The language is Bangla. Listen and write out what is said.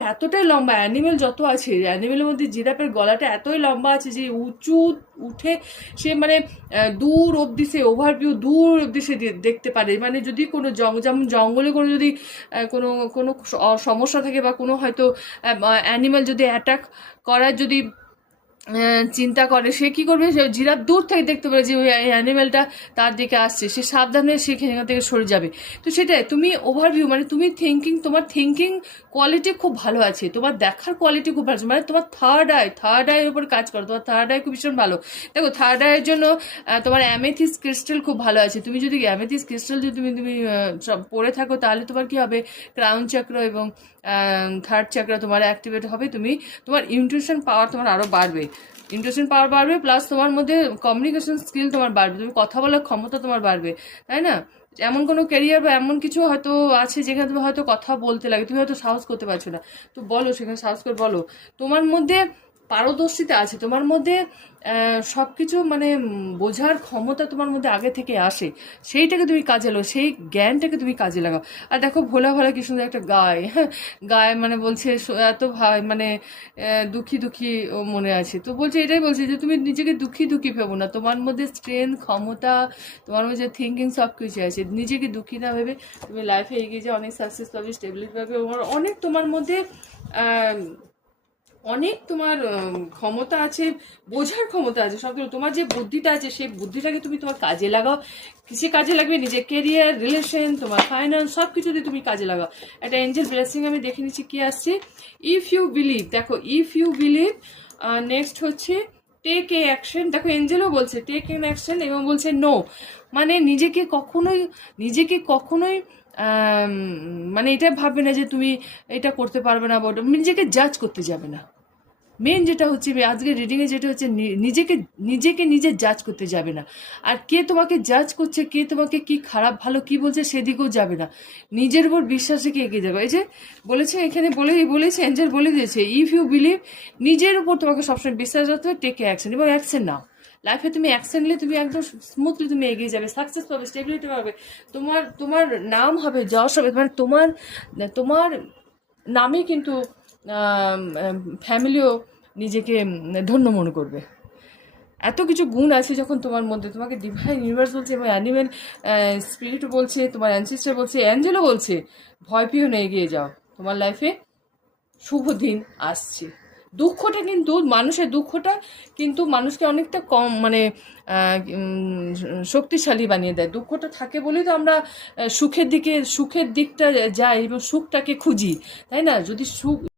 এতটাই লম্বা, অ্যানিমেল যত আছে অ্যানিমেলের মধ্যে জিরাফের গলাটা এতই লম্বা আছে যে উঁচু উঠে সে মানে দূর অবধি সে ওভারভিউ দূর অবধি সে দেখতে পারে। মানে যদি কোনো যেমন জঙ্গলে কোনো যদি কোনো কোনো সমস্যা থাকে বা কোনো হয়তো অ্যানিমেল যদি অ্যাটাক করার যদি চিন্তা করে, সে কি করবে, সে জিরাফ দূর থেকে দেখতে পারে যে ওই অ্যানিমেলটা তার দিকে আসছে, সে সাবধানে সেখান থেকে সরে যাবে। তো সেটাই তুমি ওভারভিউ, মানে তুমি তোমার থিঙ্কিং কোয়ালিটি খুব ভালো আছে, তোমার দেখার কোয়ালিটি খুব ভালো আছে, মানে তোমার থার্ড আইয়ের উপর কাজ করো, তোমার থার্ড আই খুব ভীষণ ভালো। দেখো থার্ড আইয়ের জন্য তোমার অ্যামেথিস ক্রিস্টাল খুব ভালো আছে। তুমি যদি অ্যামেথিস ক্রিস্টাল যদি তুমি সব পরে থাকো, তাহলে তোমার কি হবে, ক্রাউন চক্র এবং থার্ড চক্র তোমার অ্যাক্টিভেট হবে। তোমার ইনটিউশন পাওয়ার তোমার আরও বাড়বে, প্লাস তোমার মধ্যে কমিউনিকেশন স্কিল তোমার বাড়বে, তুমি কথা বলার ক্ষমতা তোমার বাড়বে, তাই না? এমন কোনো ক্যারিয়ার বা এমন কিছু হয়তো আছে যেখানে তুমি হয়তো কথা বলতে লাগে, তুমি হয়তো সাহস করতে পারছো না, তো বলো, সেখানে সাহস করে বলো। তোমার মধ্যে পারদর্শিতা আছে, তোমার মধ্যে সব কিছু মানে বোঝার ক্ষমতা তোমার মধ্যে আগে থেকে আসে, সেইটাকে তুমি কাজে লাগাও, সেই জ্ঞানটাকে তুমি কাজে লাগাও। আর দেখো ভোলা ভালা কি সুন্দর একটা গায়, হ্যাঁ গায়, মানে বলছে এত মানে দুঃখী দুঃখী ও মনে আছে, তো বলছে এটাই বলছে যে তুমি নিজেকে দুঃখী ভেবো না, তোমার মধ্যে স্ট্রেংথ ক্ষমতা, তোমার মধ্যে থিঙ্কিং সব কিছু আছে, নিজেকে দুঃখী না ভেবে তুমি লাইফে এগিয়ে যাও, অনেক সাকসেস পাবে, স্টেবিলিটি পাবে, অনেক তোমার মধ্যে অনেক তোমার ক্ষমতা আছে, বোঝার ক্ষমতা আছে, সব তোমার যে বুদ্ধিটা আছে সেই বুদ্ধিটাকে তুমি তোমার কাজে লাগাও। কিসে কাজে লাগবে, নিজের কেরিয়ার, রিলেশন, তোমার ফাইন্যান্স, সব কিছুতে তুমি কাজে লাগাও। একটা এঞ্জেল ব্লেসিং আমি দেখে নিচ্ছি কি আসছে। ইফ ইউ বিলিভ, দেখো ইফ ইউ বিলিভ, নেক্সট হচ্ছে টেক এ অ্যাকশন। দেখো এঞ্জেলও বলছে টেক এন অ্যাকশন এবং বলছে নো, মানে নিজেকে কখনোই মানে এটা ভাববে না যে তুমি এটা করতে পারবে না, বা নিজেকে জাজ করতে যাবে না। মেন যেটা হচ্ছে আজকে রিডিংয়ে যেটা হচ্ছে, নিজে জাজ করতে যাবে না। আর কে তোমাকে জাজ করছে, কে তোমাকে কি খারাপ ভালো কি বলছে সেদিকেও যাবে না, নিজের উপর বিশ্বাস রেখে এগিয়ে যাবে। এই যে বলেছে এখানে বলেছে এঞ্জেল বলে দিয়েছে, ইফ ইউ বিলিভ, নিজের উপর তোমাকে সবসময় বিশ্বাস রাখতে হবে, টেক অ্যাকশন, এবং অ্যাকশন নাও। লাইফে তুমি অ্যাকশন নিলে তুমি একদম স্মুথলি তুমি এগিয়ে যাবে, সাকসেস পাবে, স্টেবিলিটি পাবে, তোমার নাম হবে, যশ হবে, মানে তোমার নামে কিন্তু ফ্যামিলিও নিজেকে ধন্য মনে করবে। এত কিছু গুণ আছে যখন তোমার মধ্যে, তোমাকে ডিভাইন ইউনিভার্স বলছে এবং অ্যানিমেল স্পিরিটও বলছে, তোমার অ্যানসিস্টার বলছে, অ্যাঞ্জেলও বলছে, ভয় পেও না, এগিয়ে যাও, তোমার লাইফে শুভ দিন আসছে। দুঃখটা কিন্তু মানুষকে অনেকটা কম মানে শক্তিশালী বানিয়ে দেয়। দুঃখটা থাকে বলেই তো আমরা সুখের দিকটা যাই এবং সুখটাকে খুঁজি, তাই না? যদি সুখ